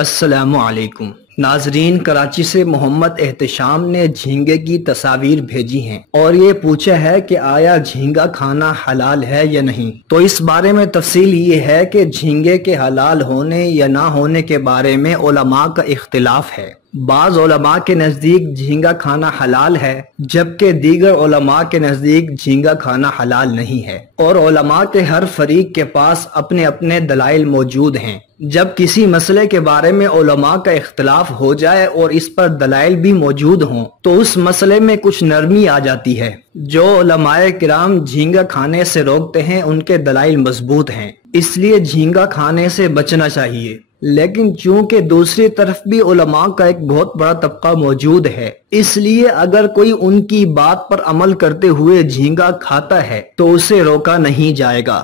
السلام علیکم ناظرین، کراچی سے محمد احتشام نے جھینگے کی تصاویر بھیجی ہیں اور یہ پوچھا ہے کہ آیا جھینگا کھانا حلال ہے یا نہیں۔ تو اس بارے میں تفصیل یہ ہے کہ جھینگے کے حلال ہونے یا نہ ہونے کے بارے میں علماء کا اختلاف ہے۔ بعض علماء کے نزدیک جھینگا کھانا حلال ہے، جبکہ دیگر علماء کے نزدیک جھینگا کھانا حلال نہیں ہے، اور علماء کے ہر فریق کے پاس اپنے اپنے دلائل موجود ہیں۔ جب کسی مسئلے کے بارے میں علماء کا اختلاف ہو جائے اور اس پر دلائل بھی موجود ہوں تو اس مسئلے میں کچھ نرمی آ جاتی ہے۔ جو علماء کرام جھینگا کھانے سے روکتے ہیں ان کے دلائل مضبوط ہیں، اس لیے جھینگا کھانے سے بچنا چاہیے۔ لیکن چونکہ دوسری طرف بھی علماء کا ایک بہت بڑا طبقہ موجود ہے، اس لیے اگر کوئی ان کی بات پر عمل کرتے ہوئے جھینگا کھاتا ہے تو اسے روکا نہیں جائے گا۔